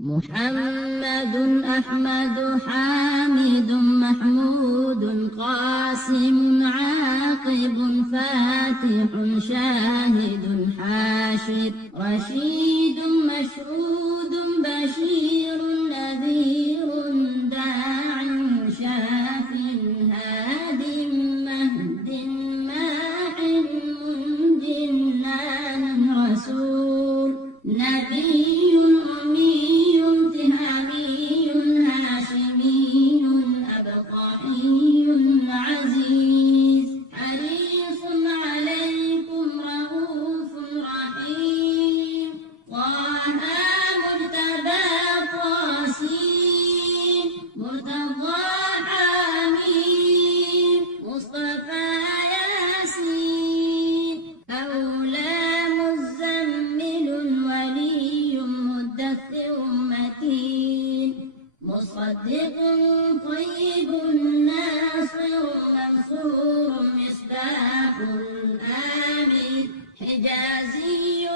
محمد أحمد حامد محمود قاسم عاقب فاتح شاهد حاشر رشيد مشهود بشير نذير داع شاف هاد مهد ماح منج نان رسول نبي مصدق طيب ناصر منصور مصباح الآمن حجازي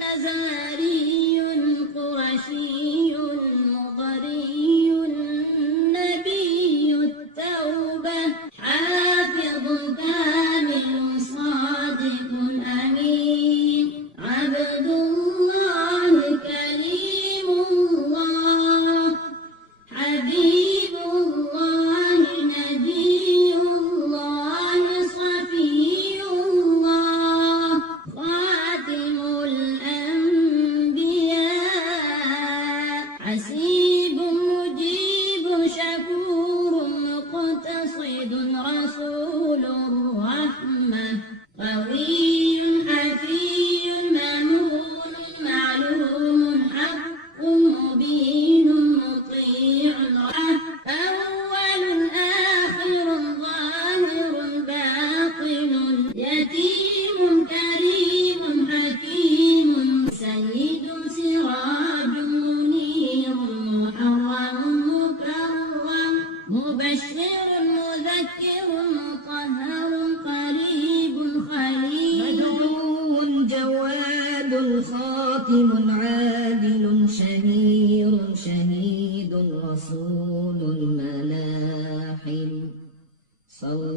نزاري قرشي مضري نبي التوبة حافظ كامل صادق أمين عبد الله كريم الله حبيب الله نبي الله صفي الله خاتم الأنبياء حسيب مجيب شكور مقتصد رسول الرحمة قوي حفي مأمون معلوم حق مبين أول آخر ظاهر باطن يتيم كريم حكيم سيد سراج منير محرم مكرم مبشر مذكر مطهر قريب خليل مدعو جواد خاتم عادل شهير شهيد رسول الملاحم صلى